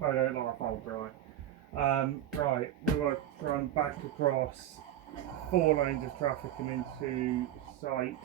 I don't like old dry. Right, we were trying back across 4 lanes of traffic and into sight.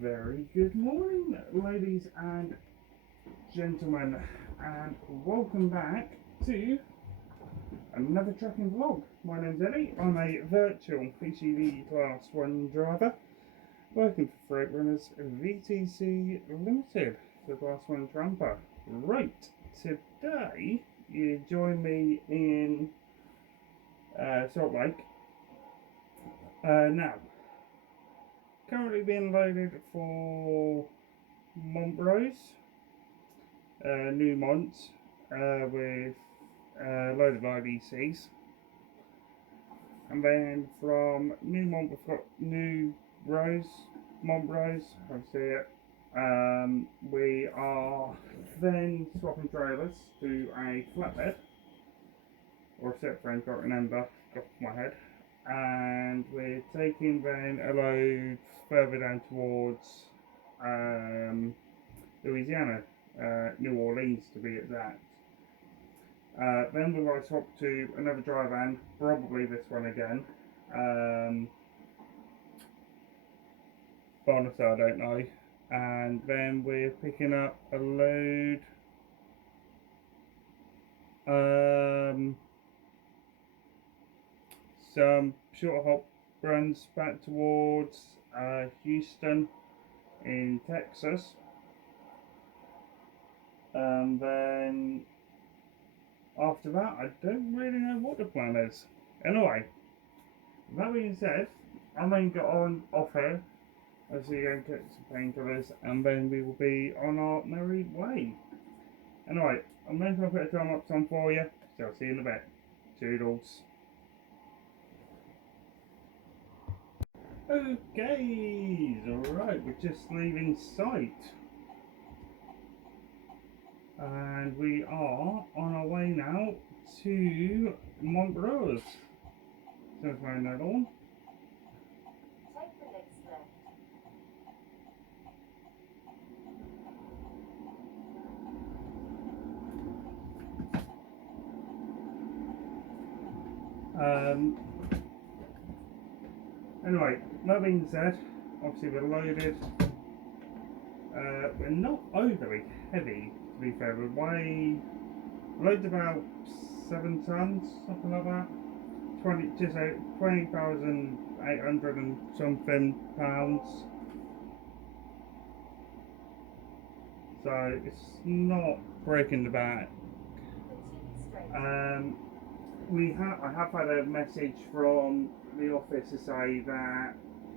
Very good morning, ladies and gentlemen, and welcome back to another trucking vlog. My name's Eddie. I'm a virtual HGV Class 1 driver working for Freight Runners VTC Limited, the Class 1 tramper. Right, today you join me in Salt Lake. Now, currently being loaded for Montrose, New Mont, with a load of IDCs, and then from New Mont we've got New Rose, Montrose, I see it. We are then swapping trailers to a flatbed, or a set frame, can't remember off the top of my head. And we're taking then a load further down towards Louisiana, New Orleans to be exact. Then we might swap to another dry van, probably this one again. Honestly, I don't know. And then we're picking up a load. Some short hop runs back towards Houston in Texas, and then after that I don't really know what the plan is. Anyway, that being said, I'm going to get on off here as we go and get some painkillers, and then we will be on our merry way. Anyway, I'm going to put a time lapse on for you, so I'll see you in a bit. Toodles. Okay, alright, we're just leaving site. And we are on our way now to Montrose. So let's find that on. Take the next left. Anyway, that being said, obviously we're loaded. We're not overly heavy, to be fair. We load's about 7 tons, something like that. 20,800 and something pounds. So it's not breaking the bank. I have had a message from the office to say that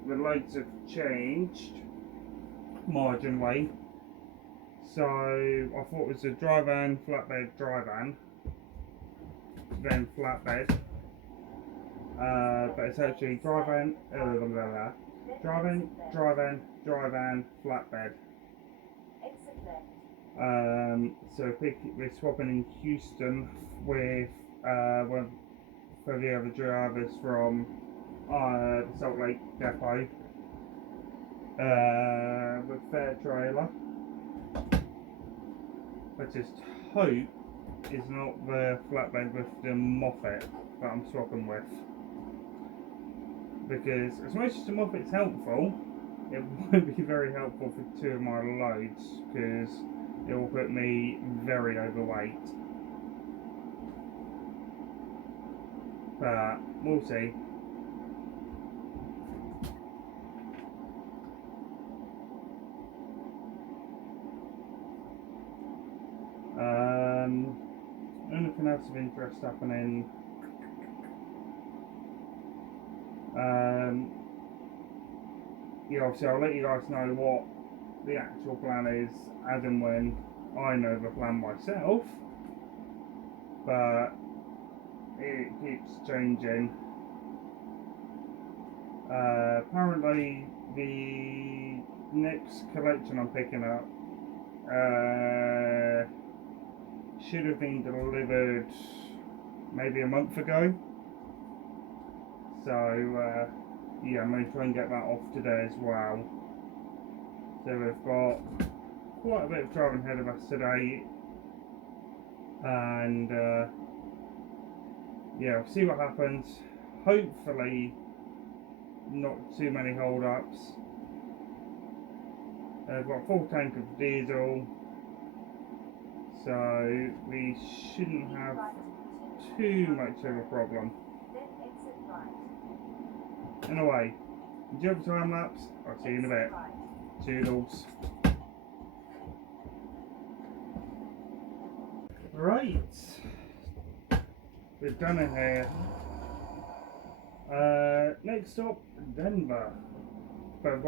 the loads have changed marginally. So I thought it was a dry van, flatbed, dry van, then flatbed. But it's actually dry van, flatbed. So we're swapping in Houston with one for the other drivers from the Salt Lake depot with their trailer. I just hope it's not the flatbed with the Moffat that I'm swapping with, because as much as the Moffat's helpful, it won't be very helpful for 2 of my loads, because it will put me very overweight. But we'll see. Anything else of interest happening? Yeah, obviously I'll let you guys know what the actual plan is as and when I know the plan myself, but it keeps changing. Apparently the next collection I'm picking up should have been delivered maybe a month ago, so yeah, I'm going to try and get that off today as well. So we've got quite a bit of travelling ahead of us today, and yeah, we'll see what happens. Hopefully not too many hold-ups. I've got a full tank of diesel, so we shouldn't have too much of a problem. Then exit right. Anyway, enjoy the time lapse. I'll see you in a bit. Toodles. Right, we've done it here. Next stop, Denver. But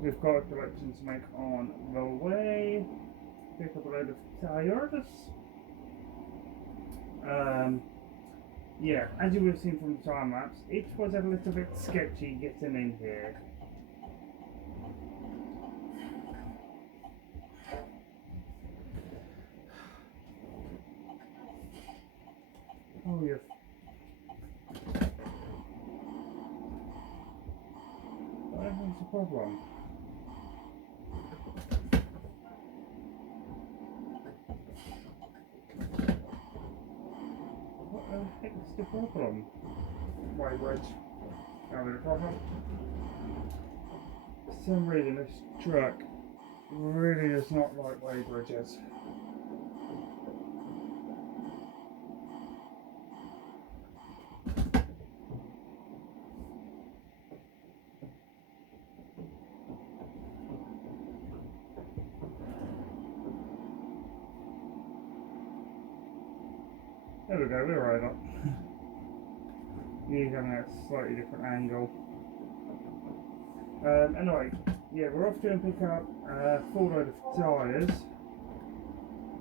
we've got a collection to make on the way. Pick up a load of tires. Yeah, as you would have seen from the time lapse, it was a little bit sketchy getting in here. Oh, yes. What is the problem? What the heck is the problem? White bridge. Having a problem? For some reason this truck really does not like weight bridges. There we go, we're right up. You're having a slightly different angle. Anyway, yeah, we're off to pick up a full load of tyres.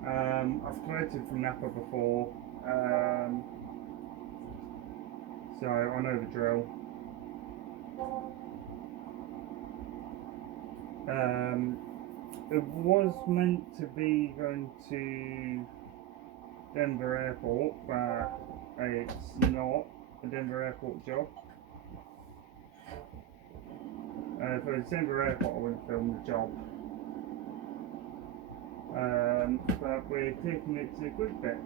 I've collected from Napa before, so I know the drill. It was meant to be going to Denver Airport, but it's not a Denver Airport job. If it was Denver Airport, I wouldn't film the job. But we're taking it to EXPLIT,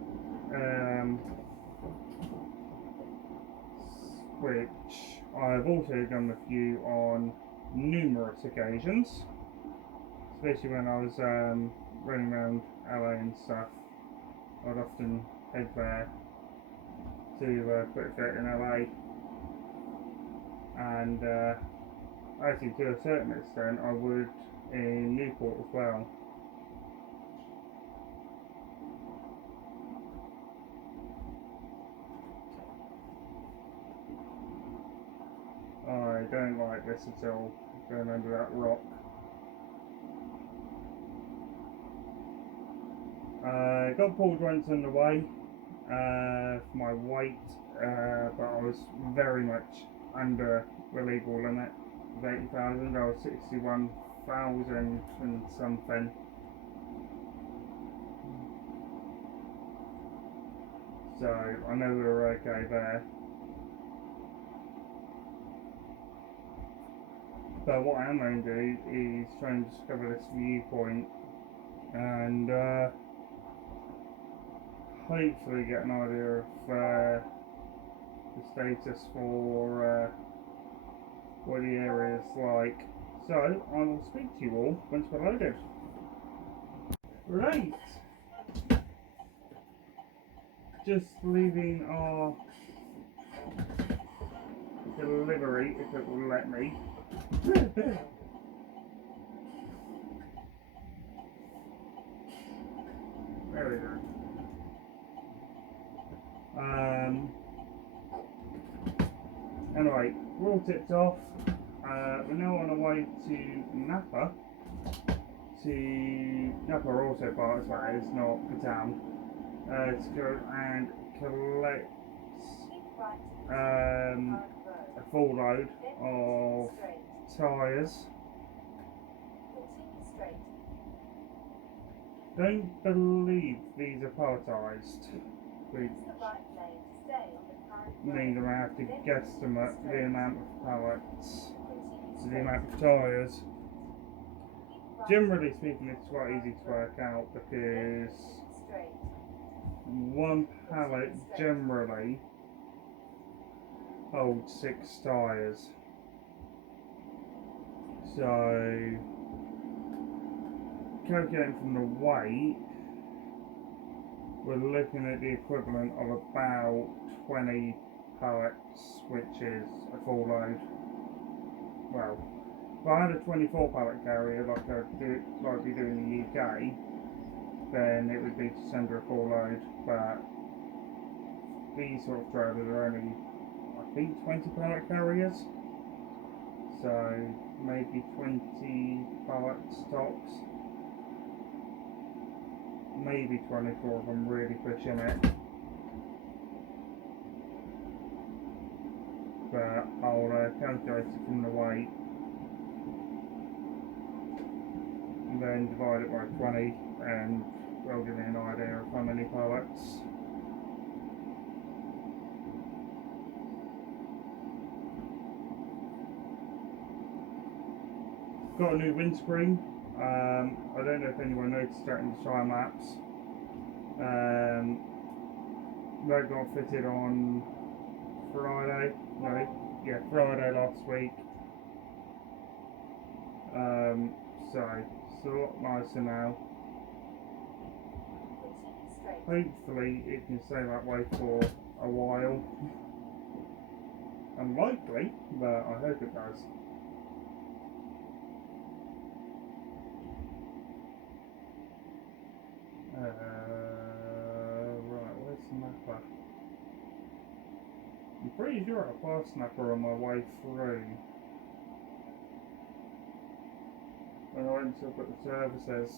which I've also done with you on numerous occasions, especially when I was running around LA and stuff. I'd often head there to EXPLIT in LA, and actually to a certain extent I would in Newport as well. I don't like this at all, going under that rock. I got pulled once on the way for my weight, but I was very much under the legal limit of 80,000. I was 61,000 and something. So I know we were okay there. But what I am going to do is try and discover this viewpoint and hopefully get an idea of the status for what the area is like. So I will speak to you all once we're loaded. Right, just leaving our delivery, if it will let me. There we go. we're all tipped off. We're now on our way to Napa. Napa also parts, that is, not the town. To go and collect a full load of tyres. Don't believe these are palletised, which means I have to guesstimate the amount of pallets to the amount of tyres. Generally speaking, it's quite easy to work out because one pallet generally holds 6 tyres. So, calculating from the weight, we're looking at the equivalent of about 20 pallets, which is a full load. Well, if I had a 24 pallet carrier like we do in the UK, then it would be just under a full load, but these sort of trailers are only, I think, 20 pallet carriers, so maybe 20 pallets tops, maybe 24 if I'm really pushing it, but I'll calculate it from the weight and then divide it by 20 and that'll give me an idea of how many pallets. Got a new windscreen. I don't know if anyone noticed that in the time lapse. That got fitted on Friday. Friday last week. So it's a lot nicer now. Hopefully it can stay that way for a while. Unlikely, but I hope it does. Right, where's Napa? I'm pretty sure I passed Napa on my way through. When I went to look at the services.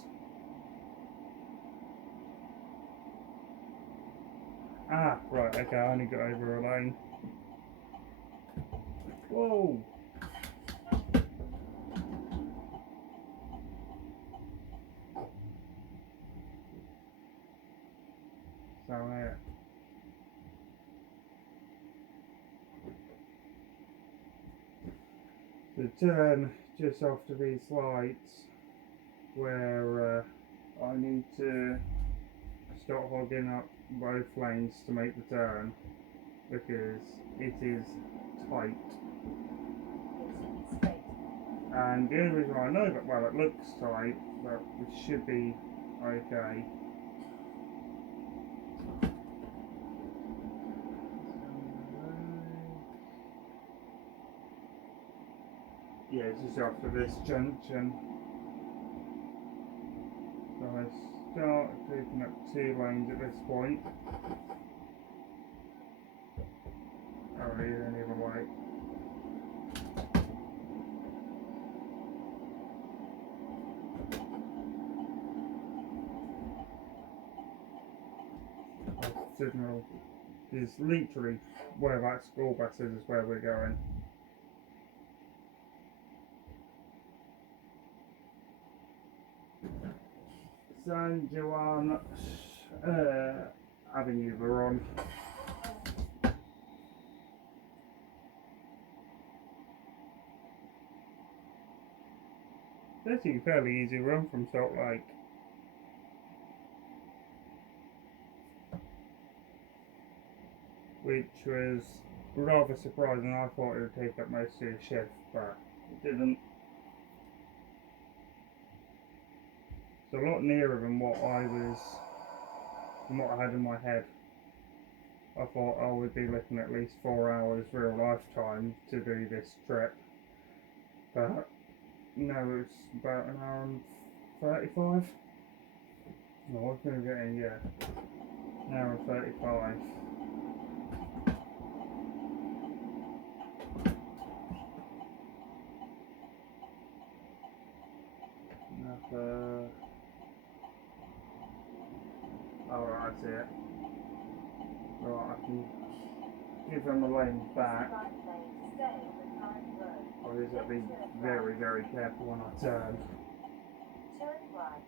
Ah, right, okay, I only got over a lane. Whoa! So here. The turn just after these lights where I need to start hogging up both lanes to make the turn because it is tight. And the only reason I know that, well, it looks tight, but it should be okay. Yeah, just after this junction. So I start taking up 2 lanes at this point. Oh, either any other way. Signal is literally where that school bus is where we're going. San Juan Avenue we're on. It's actually a fairly easy run from Salt Lake. Which was rather surprising. I thought it would take up most of the shift, but it didn't. It's a lot nearer than what I had in my head. I thought I would be looking at least 4 hours real life time to do this trip, but no, it's about an hour and 35. No, I was going to get in, yeah, an hour and 35. Alright, I see it. Right, I can give them a lane back. I just have to be very, very careful when I turn. Turn right.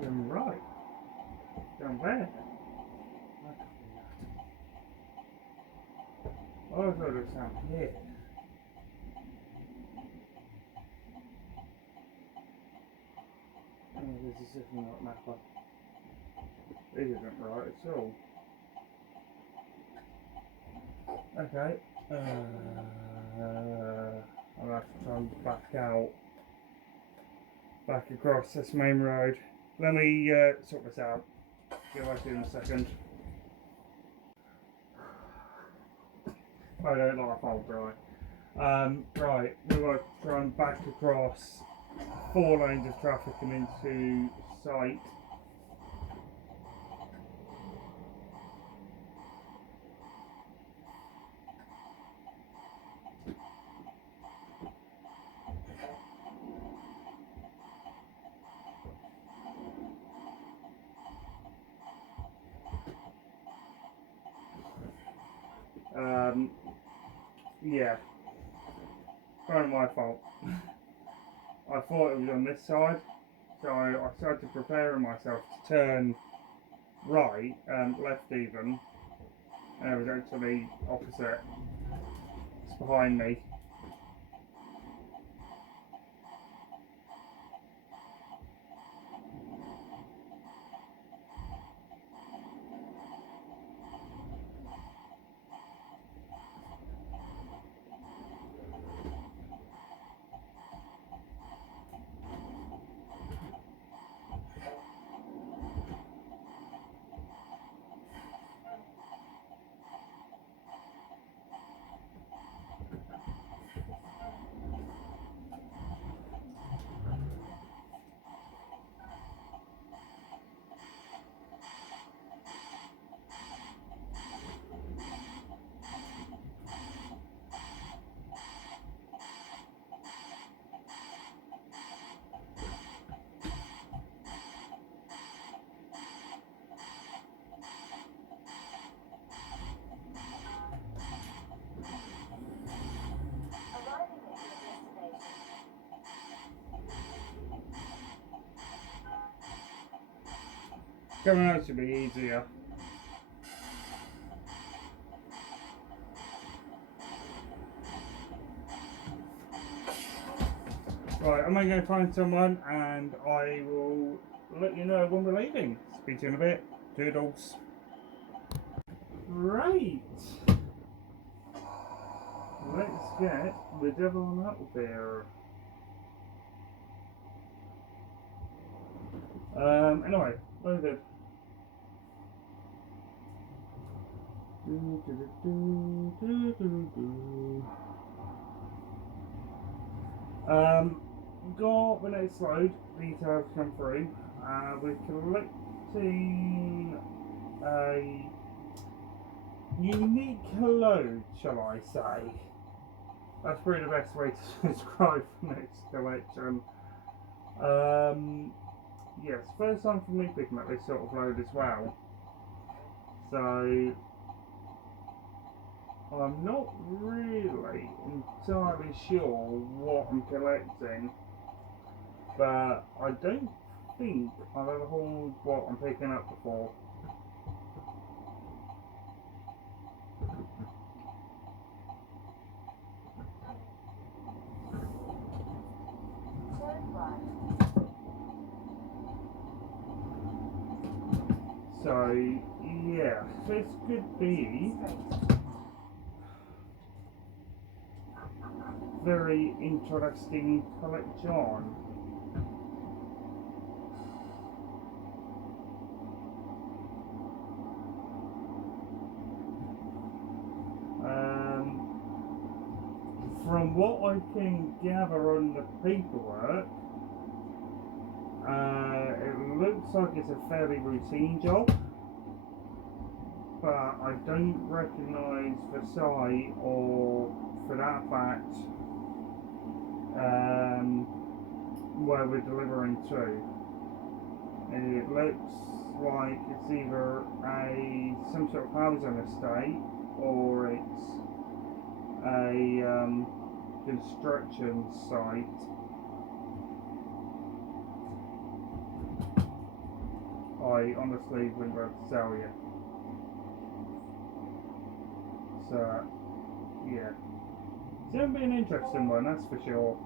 Turn right. Down there. I thought it was down here. Oh, this is different like mapper. This isn't right at all. Okay. I'll have to try and back out. Back across this main road. Let me sort this out. Get back to you in a second. I don't like old dry. Right, we will try and back across 4 lanes of traffic and into sight. Yeah, kind of my fault. I thought it was on this side, so I started preparing myself to turn right, left even, and it was actually opposite. It's behind me. Coming out should be easier. Right, I'm going to find someone and I will let you know when we're leaving. Speak to you in a bit. Doodles. Right. Let's get the devil on out there. Anyway, loaded. Got the next load, details come through. We're collecting a unique load, shall I say. That's probably the best way to describe the next collection. Yes, first time for me picking up this sort of load as well. So I'm not really entirely sure what I'm collecting, but I don't think I've ever hauled what I'm picking up before. So yeah, this could be very interesting collection. From what I can gather on the paperwork, it looks like it's a fairly routine job, but I don't recognise the site or, for that fact, where we're delivering to. It looks like it's either some sort of housing estate or it's a construction site. I honestly wouldn't be able to tell you. So, yeah. It's going to be an interesting one, that's for sure.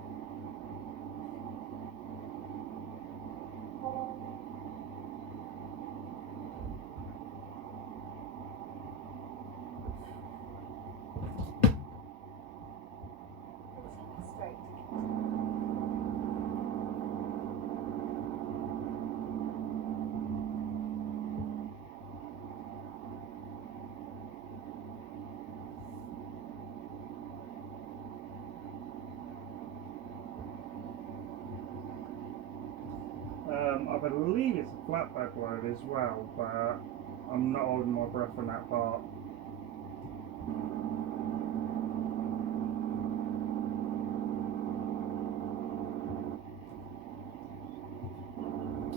Continue straight. I believe it's a flatbed load as well, but I'm not holding my breath on that part.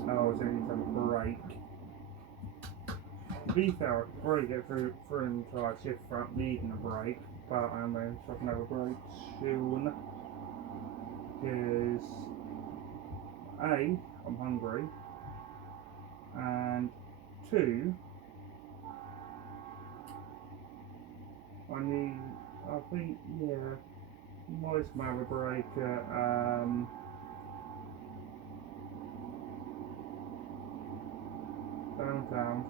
Oh, it's only time to break. To be fair, I could probably get through an entire shift without needing a break, but I'm going to have a break soon. Because A, I'm hungry, and 2, I think, yeah, might have a break at, downtown.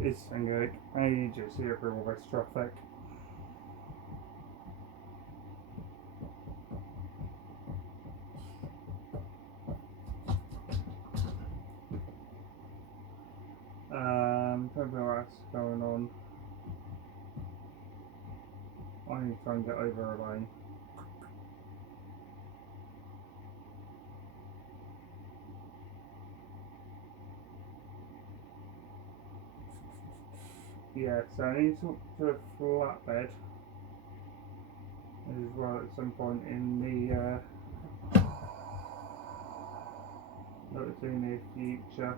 It's going to take ages here for all this traffic. Don't know what's going on. I need to try and get over a lane. Yeah, so I need to talk to a flatbed as well at some point in the relatively near future.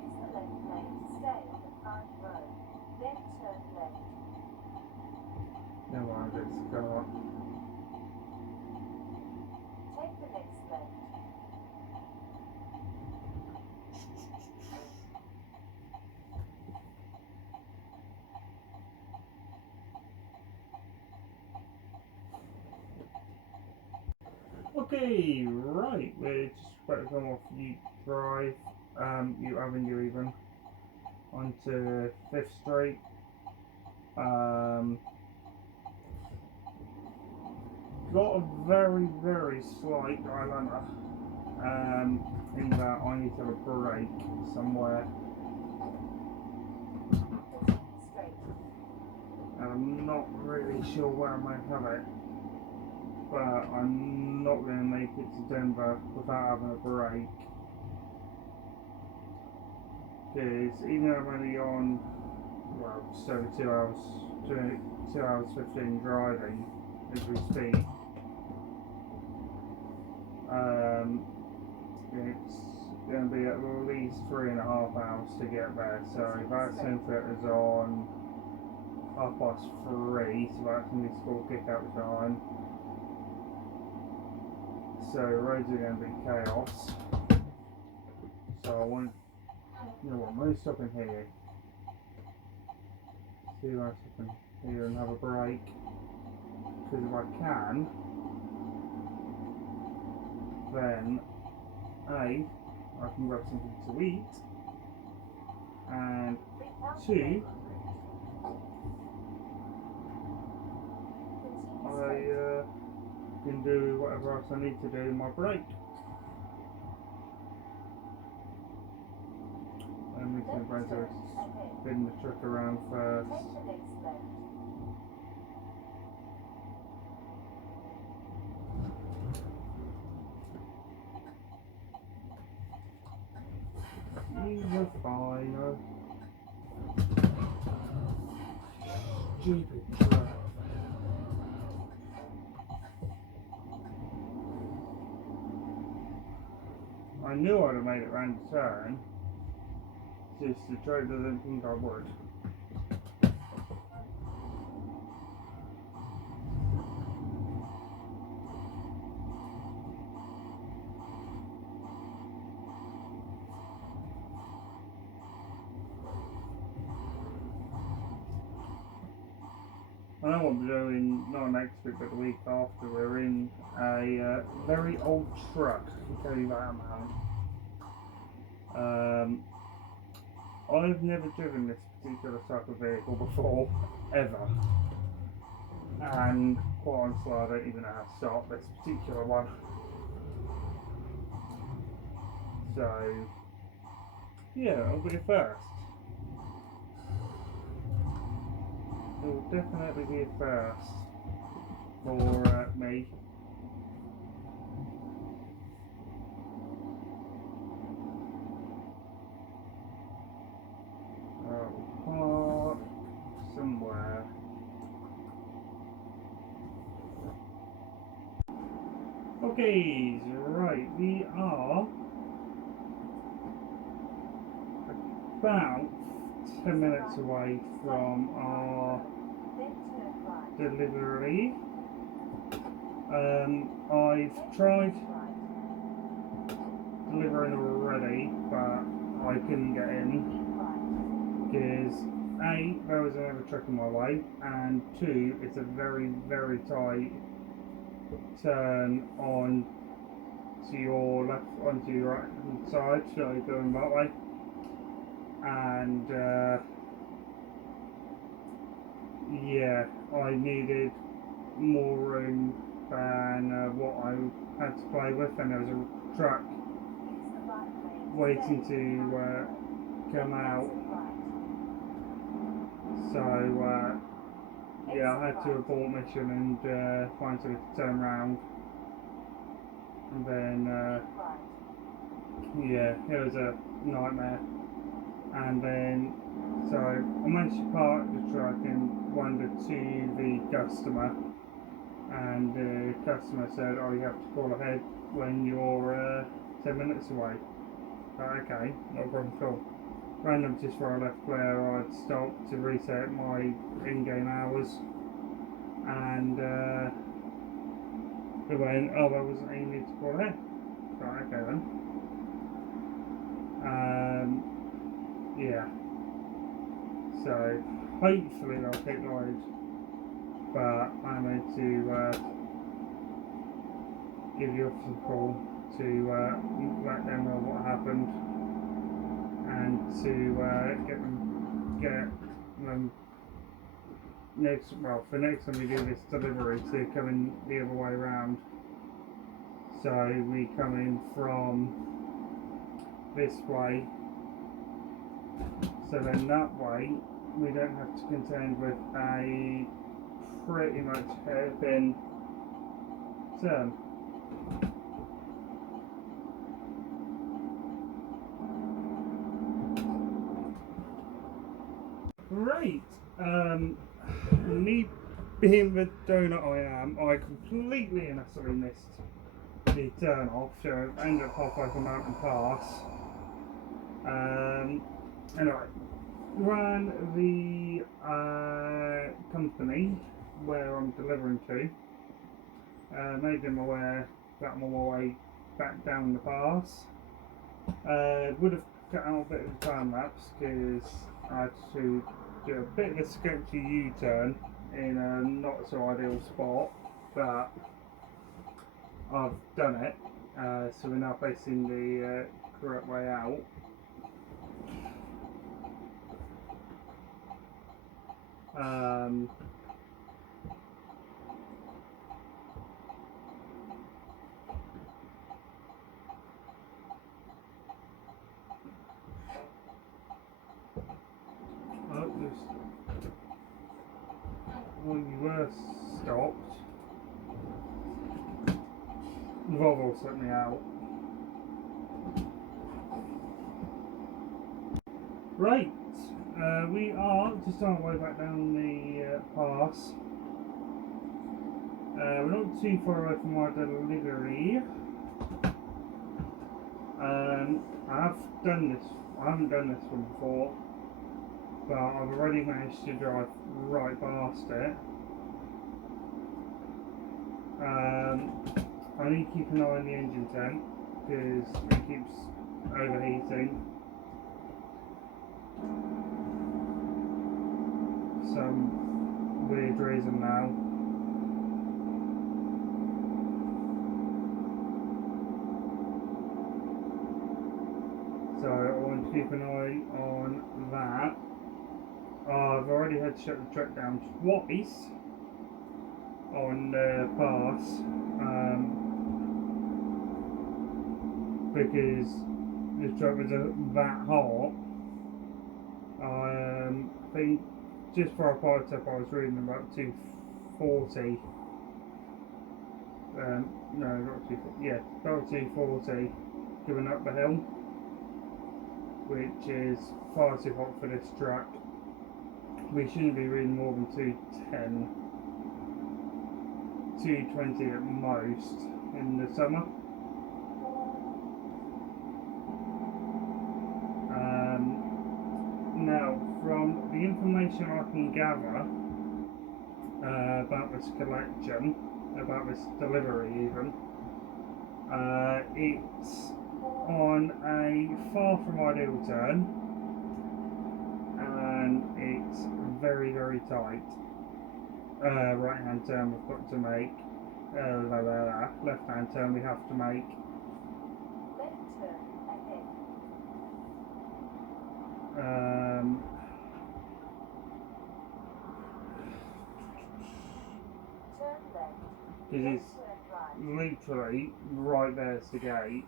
Use the left lane to stay on the current road, then turn left. Never mind, it's got. Take the next left. Okay, right, we're just about to come off Ute Drive, Ute Avenue even, onto 5th Street. Got a very, very slight dilemma, in that I need to have a break somewhere, Continue straight. and I'm not really sure where I might have it. But I'm not going to make it to Denver without having a break. Because even though I'm only on, well, just over 2 hours, 2 hours 15 driving as we speak, it's going to be at least 3.5 hours to get there. So that sunset is on 3:30, so that's going to be school kick-out time. So the roads are going to be chaos. So I want, you know what, I'm going to stop in here. See if I stop in here and have a break. Because if I can, then A, I can grab something to eat, and 2, can do whatever else I need to do in my break. And we can try to spin the truck around first. Take the next left. You were fine. Stupid truck. I knew I'd have made it round the turn. Just the truck doesn't think I would. I know what we're doing, not next week, but the week after. We're in a very old truck, I can tell you that amount. I've never driven this particular type of vehicle before, ever. And quite honestly, I don't even know how to start this particular one. So, yeah, it'll be a first. It will definitely be a first for me. Park somewhere. Okay, right, we are about 10 minutes away from our delivery. I've tried delivering already, but I couldn't get in because A, there was another truck in my way, and 2, it's a very, very tight turn on to your left, onto your right hand side, so going that way. And yeah, I needed more room than what I had to play with, and there was a truck waiting to come out. So yeah, I had to abort mission and find something to turn around. And then yeah, it was a nightmare. And then so I managed to park the truck and wandered to the customer, and the customer said, "Oh, you have to call ahead when you're 10 minutes away." Okay, no problem at all. Random just before I left where I'd stopped to reset my in-game hours, and they went, "Oh, there wasn't any need to call ahead." So okay then. Yeah. So hopefully they'll take load, but I'm going to give you a call to let them know what happened, and to get them for next time we do this delivery to come in the other way around. So we come in from this way, so then that way we don't have to contend with a pretty much hairpin turn. Right, me being the donut I am, I completely and utterly missed the turn off, so I ended up halfway from Mountain Pass. Anyway, ran the company where I'm delivering to, made them aware that I'm on my way back down the pass. Would have cut out a bit of the time lapse because I had to do a bit of a sketchy U-turn in a not so ideal spot, but I've done it, so we're now facing the correct way out. were stopped. The Volvo sent me out. Right, we are just on our way back down the pass. We're not too far away from our delivery. I haven't done this one before, but I've already managed to drive right past it. I need to keep an eye on the engine tent because it keeps overheating. Some weird reason now. So I want to keep an eye on that. I've already had to shut the truck down twice on the pass because the truck was that hot. I think just for a part up I was reading about 240. No, not 240. Yeah, about 240 going up the hill, which is far too hot for this truck. We shouldn't be reading more than 210, 220 at most in the summer. Now, from the information I can gather about this collection, about this delivery even, it's on a far from ideal turn, and it's very, very tight. Right hand turn we've got to make, left hand turn we have to make. Left turn ahead. Turn left. Because it's Turn right. literally right there's the gate.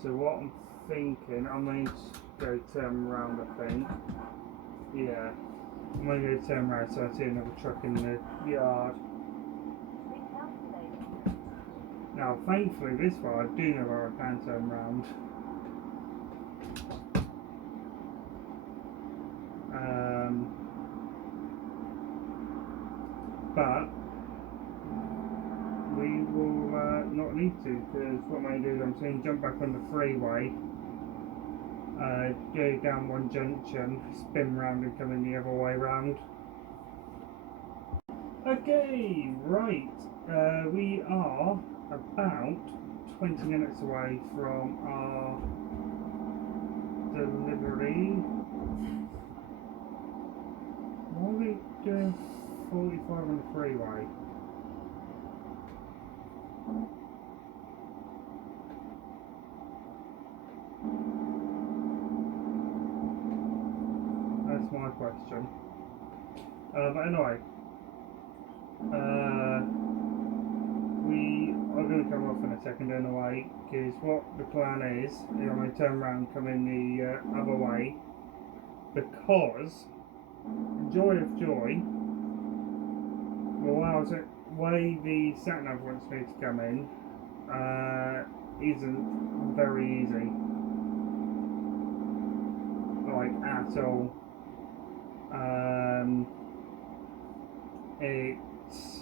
So what I'm thinking, I'm going to go turn around, I think. Yeah, I'm going to go turn around so I see another truck in the yard. Recalculating. Now, thankfully, this far I do know where I can turn around. But we will not need to, because what I'm going to do is I'm going to jump back on the freeway, go down one junction, spin round and come in the other way round. Okay, right, we are about 20 minutes away from our delivery. Why are we doing 45 on the freeway? That's my question. But anyway, we are going to come off in a second anyway, because what the plan is I'm going to turn around and come in the other way, because joy of joy, the way the sat-nav wants me to come in isn't very easy, like at all. It's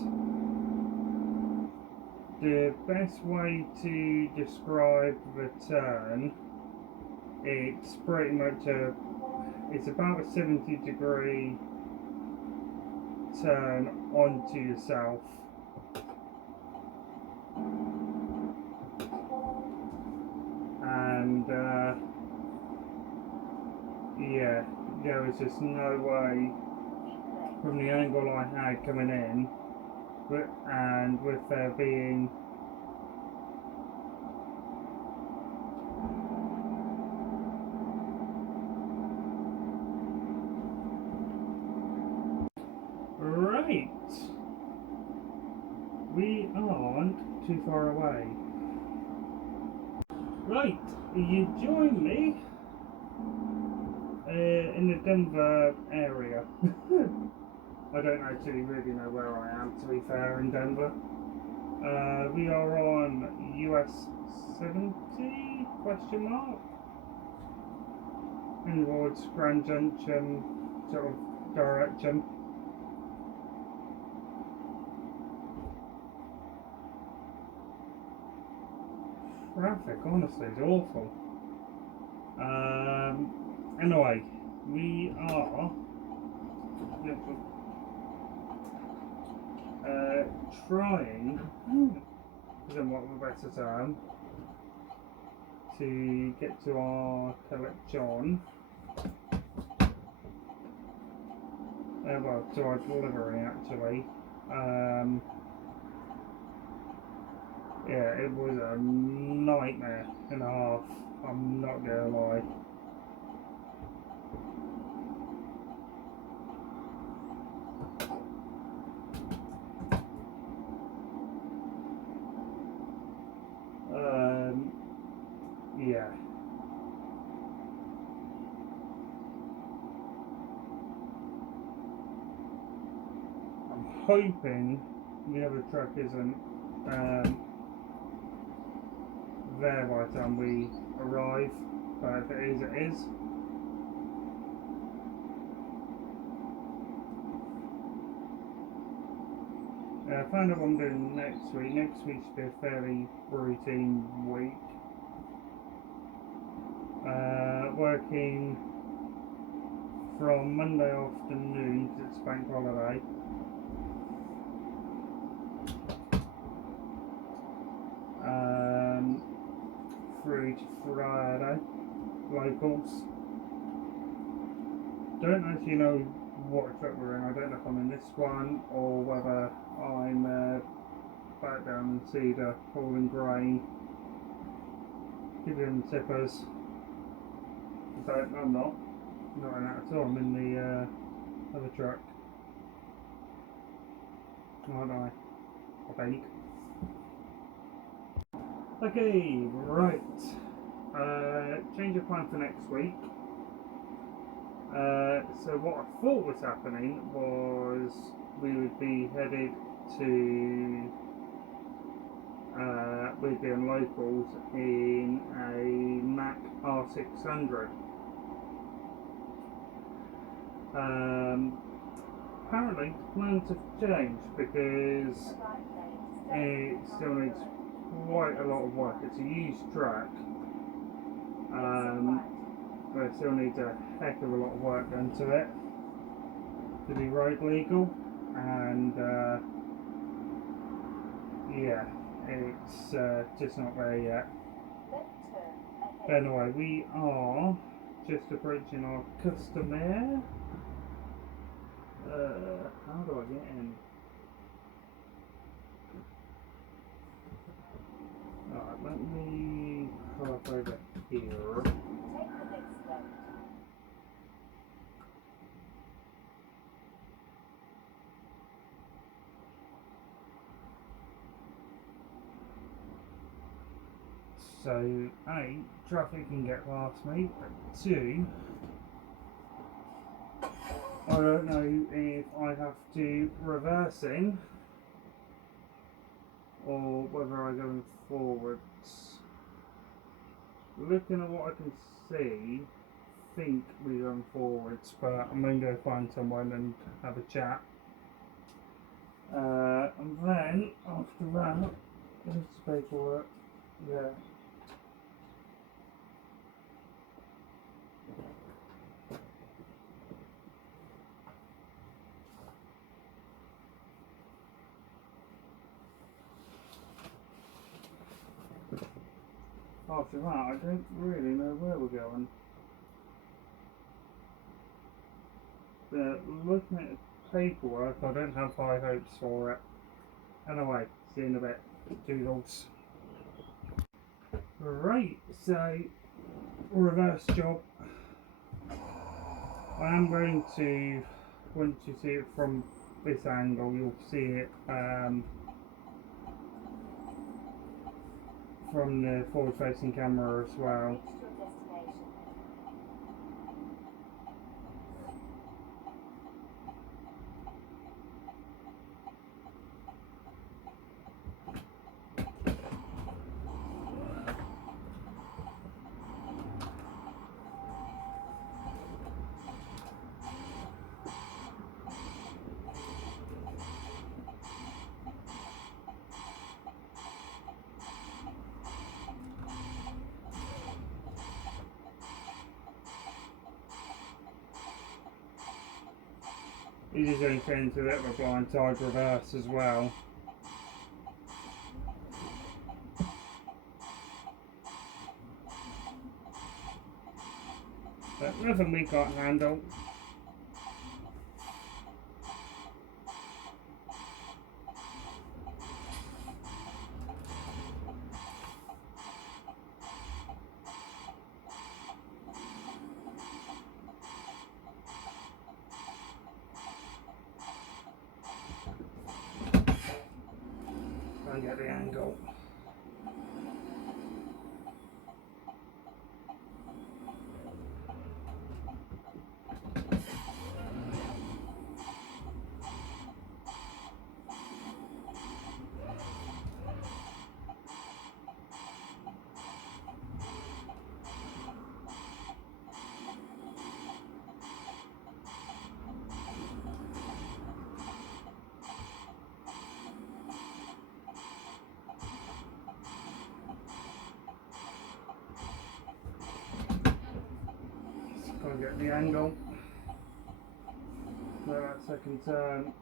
the best way to describe the turn. It's pretty much it's about a 70-degree turn onto yourself. And yeah, there was just no way from the angle I had coming in, and with there being right, we aren't too far away. Right, you join me in the Denver area. I don't actually really know where I am, to be fair, in Denver. We are on US 70 question mark in towards Grand Junction sort of direction. Traffic honestly is awful. Anyway, we are trying, isn't what the better term, to get to our collection, well, to our delivery actually. Yeah, it was a nightmare and a half, I'm not gonna lie. Yeah. I'm hoping the other truck isn't there by the time we arrive, but if it is, it is. I found out what I'm doing next week. Next week should be a fairly routine week. Working from Monday afternoon because it's bank holiday. Through to Friday, locals. Don't actually know what truck we're in. I don't know if I'm in this one or whether I'm back down in Cedar, hauling grain, giving tippers. I'm not in that at all. I'm in the other truck, aren't I? I think. Okay, right. Change of plan for next week. So what I thought was happening was we would be headed to we'd be on locals in a Mack R600. Apparently plans have changed because it still needs quite a lot of work. It's a used truck, but it still needs a heck of a lot of work done to it to be road legal, and yeah, it's just not there yet. Anyway, we are just approaching our customer. How do I get in? Alright, let me pull up over here. Take the next left. So, A, traffic can get past me, but 2, I don't know if I have to reverse in or whether I go forwards. Looking at what I can see, I think we're going forwards, but I'm going to go find someone and have a chat. And then, after that, there's paperwork. Yeah. After that, I don't really know where we're going. But looking at the paperwork, I don't have high hopes for it. Anyway, see you in a bit. Doodles. Right, so reverse job. I am going to, once you see it from this angle, you'll see it from the forward facing camera as well. It is going to into a bit of a blind side reverse as well. But nothing we can't handle. Try and get the angle. Gotta get the angle. So that second turn.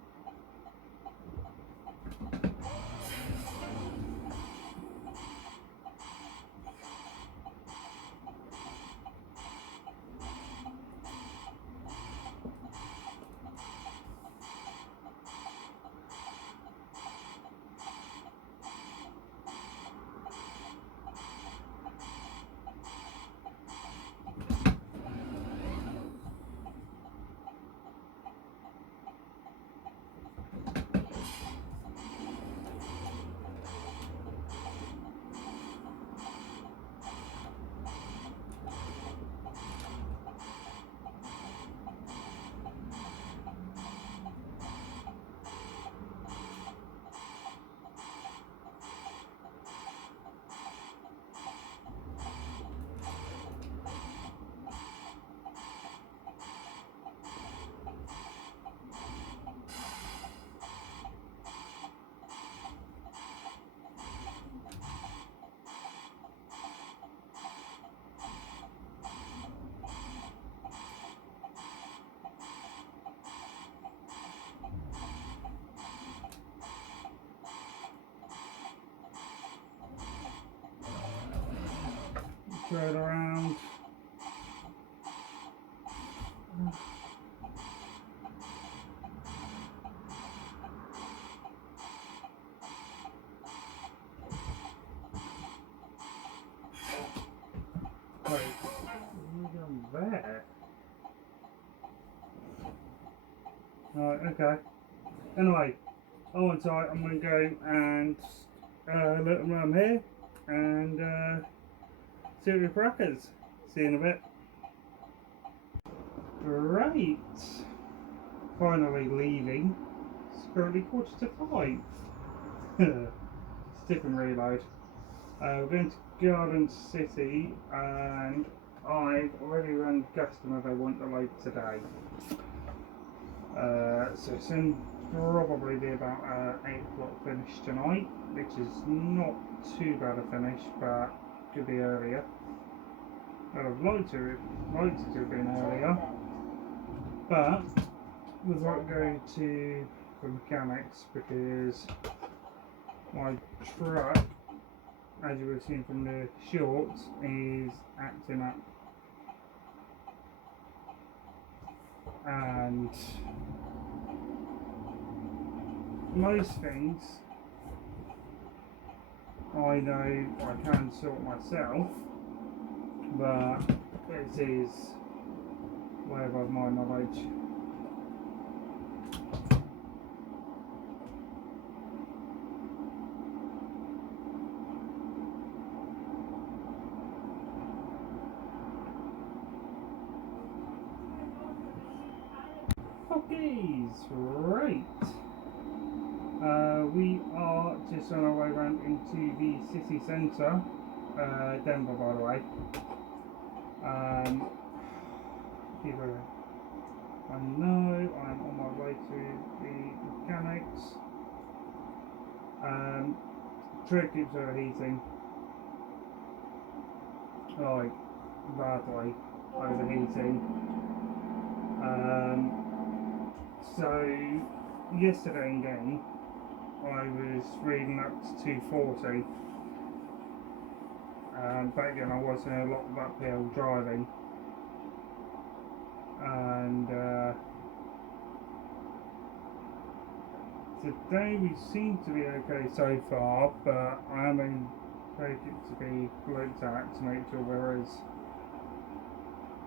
Throw it around. Wait, what are you doing there? Right, okay. Anyway, on site, I'm going to go and let them run here and see what the crackers. See you in a bit. Right. Finally leaving. It's currently 4:45. Stick and reload. We're going to Garden City and I've already run the customer they want the load today. So it's going to probably be about 8 o'clock finish tonight, which is not too bad a finish, but could be earlier. I'd have liked to have been earlier, but without going to the mechanics because my truck, as you would have seen from the shorts, is acting up. And most things I know I can sort myself, but it is way above my knowledge. Okay, right. We are just on our way round into the city centre, Denver, by the way. People, I know I'm on my way to the mechanics. Truck keeps overheating, like badly overheating. So yesterday again, I was reading up to 240. Back then I was in a lot of uphill driving, and today we seem to be okay so far, but I am going to take it to be looked at to make sure there is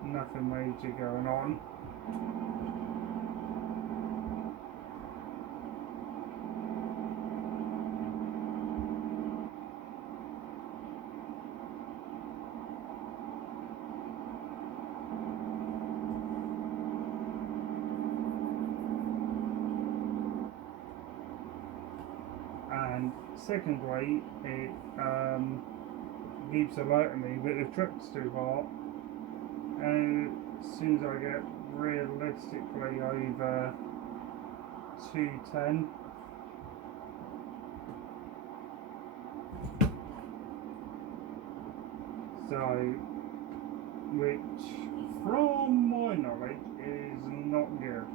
nothing major going on. And secondly, it keeps alerting me that the truck's too hot, and as soon as I get realistically over 210, so which from my knowledge is not good.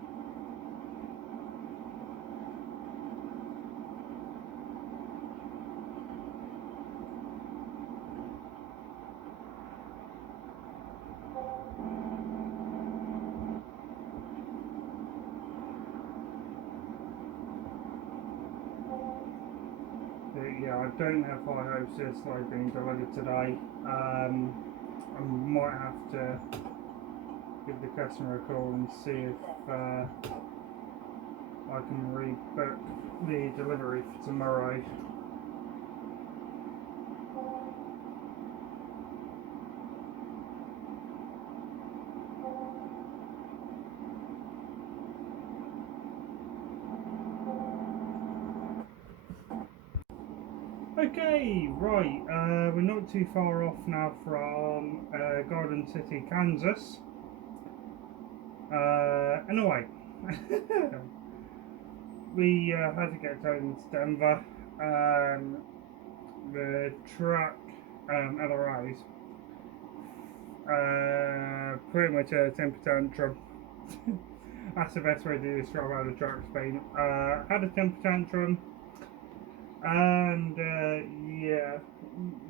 Yeah, I don't have high hopes this load being delivered today. I might have to give the customer a call and see if I can rebook the delivery for tomorrow. Okay, right, we're not too far off now from Garden City, Kansas. Anyway, we had to get home to Denver. The truck, LRIs, pretty much a temper tantrum. That's the best way to describe how the truck's been. Had a temper tantrum. And yeah,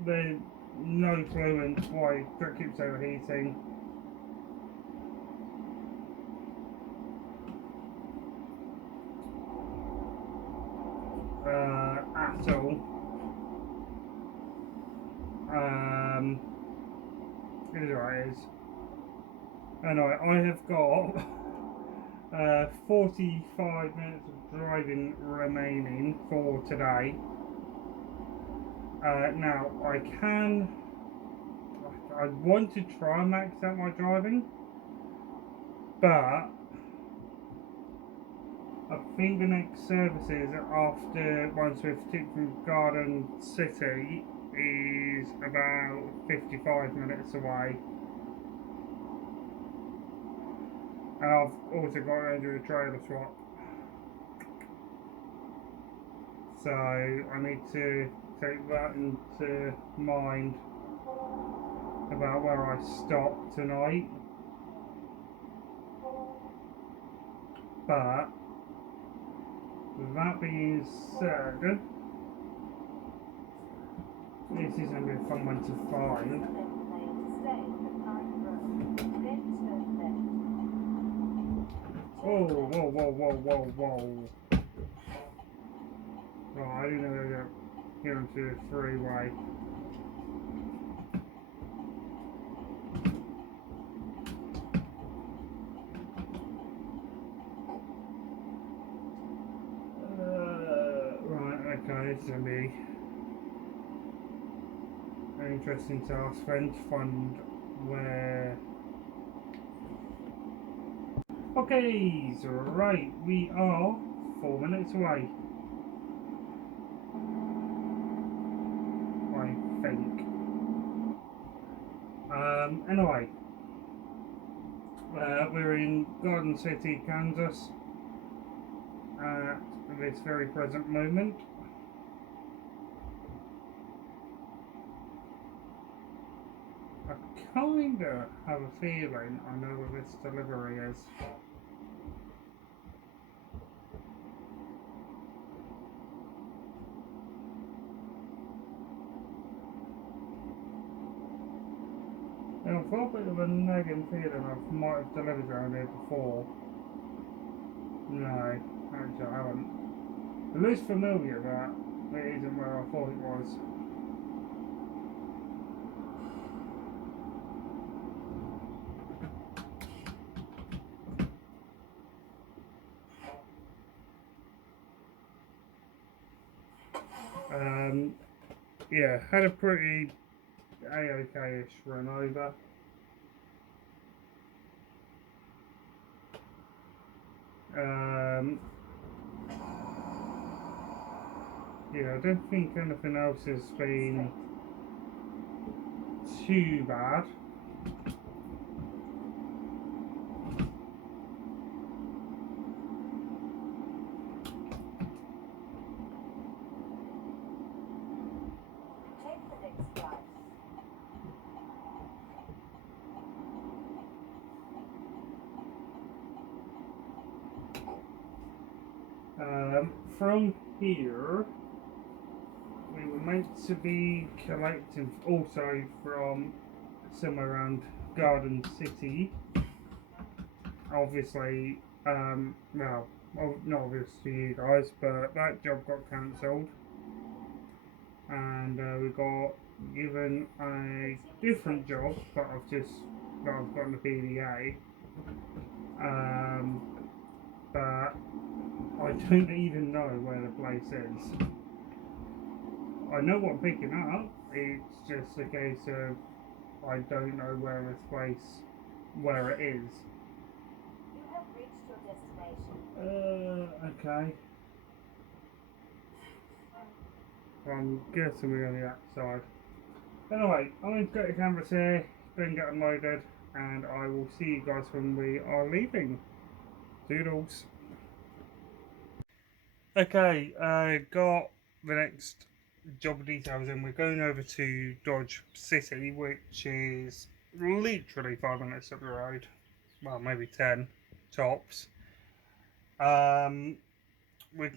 there's no clue in why the truck keeps overheating. At all. It is what it is. Anyway, I have got 45 minutes of driving remaining for today. Now I want to try and max out my driving, but I think the next services after once we've ticked from Garden City is about 55 minutes away. And I've also got to do a trailer swap. So I need to take that into mind about where I stop tonight. But that being said, this is going to be a fun one to find. Whoa, whoa, whoa, whoa, whoa, whoa. Oh, I didn't know they got here onto the freeway. Right, okay, it's going to be an interesting task then to find where. Okay, so right, we are 4 minutes away. I think. Anyway, we're in Garden City, Kansas at this very present moment. I kinda have a feeling I know where this delivery is. Now, I've got a bit of a nagging feeling I might have delivered around here before. No, actually I haven't. It looks familiar, but it isn't where I thought it was. Yeah, had a pretty A-OK-ish run over. Yeah, I don't think anything else has been too bad. Take the next flight. From here, we were meant to be collecting also from somewhere around Garden City. Obviously, well, not obvious to you guys, but that job got cancelled, and we got given a different job that I've got in the PDA. But I don't even know where the place is. I know what I'm picking up. It's just a case of I don't know where it is. You have reached your destination. Okay. I'm guessing we're on the outside. Anyway, I'm going to go to canvas here, then get unloaded, and I will see you guys when we are leaving. Doodles. Okay, got the next job details in. We're going over to Dodge City, which is literally 5 minutes up the road. Well, maybe 10 tops. We're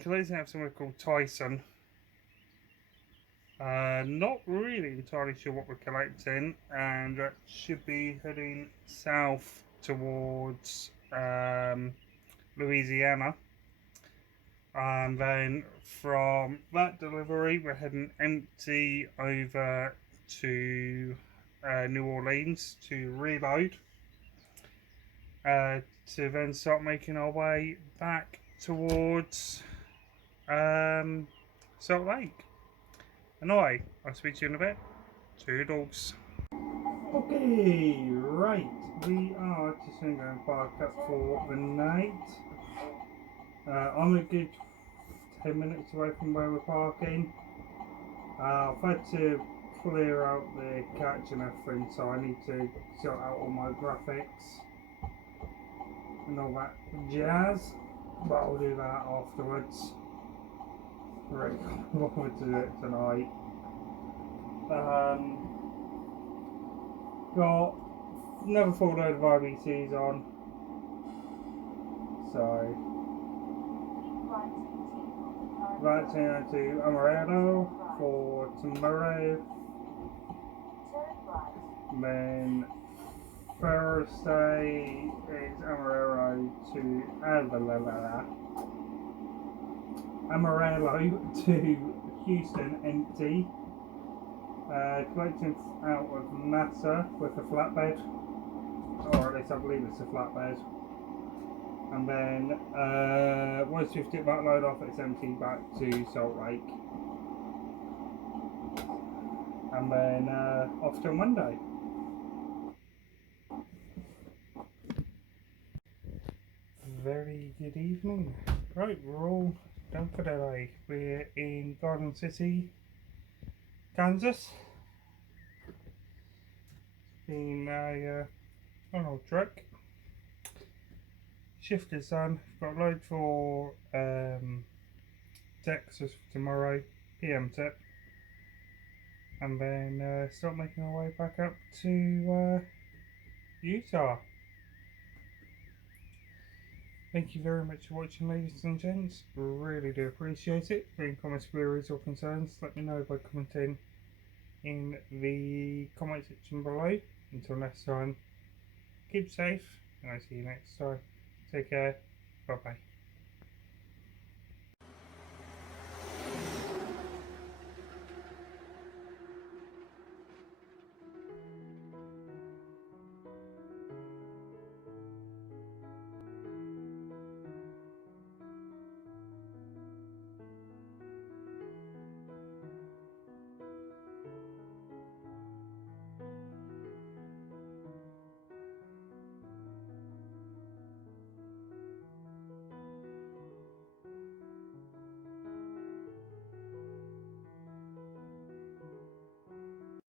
collecting at somewhere called Tyson. Not really entirely sure what we're collecting, and that should be heading south towards Louisiana. And then from that delivery, we're heading empty over to New Orleans to reload, to then start making our way back towards Salt Lake. Anyway, I'll speak to you in a bit. Toodles. Okay, right, we are just going to park up for the night. I'm a good 10 minutes away from where we're parking. I've had to clear out the catch and everything, so I need to sort out all my graphics and all that jazz, but I'll do that afterwards. Really can't bother to do it tonight. Got another full load of IBCs on, so right here to Amaretto for tomorrow. Then Thursday is Amaretto to Amarillo to Houston empty. Collecting out of NASA with a flatbed, or at least I believe it's a flatbed. And then once we've took that load off, it's empty back to Salt Lake. And then off till Monday. Very good evening. Right, we're all done for the day. We're in Garden City, Kansas. Been a truck. Shift is done. Got a load for Texas for tomorrow, PM tip, and then start making our way back up to Utah. Thank you very much for watching, ladies and gents. Really do appreciate it. Any comments, queries or concerns, let me know by commenting in the comment section below. Until next time, keep safe, and I'll see you next time. Take care. Bye bye.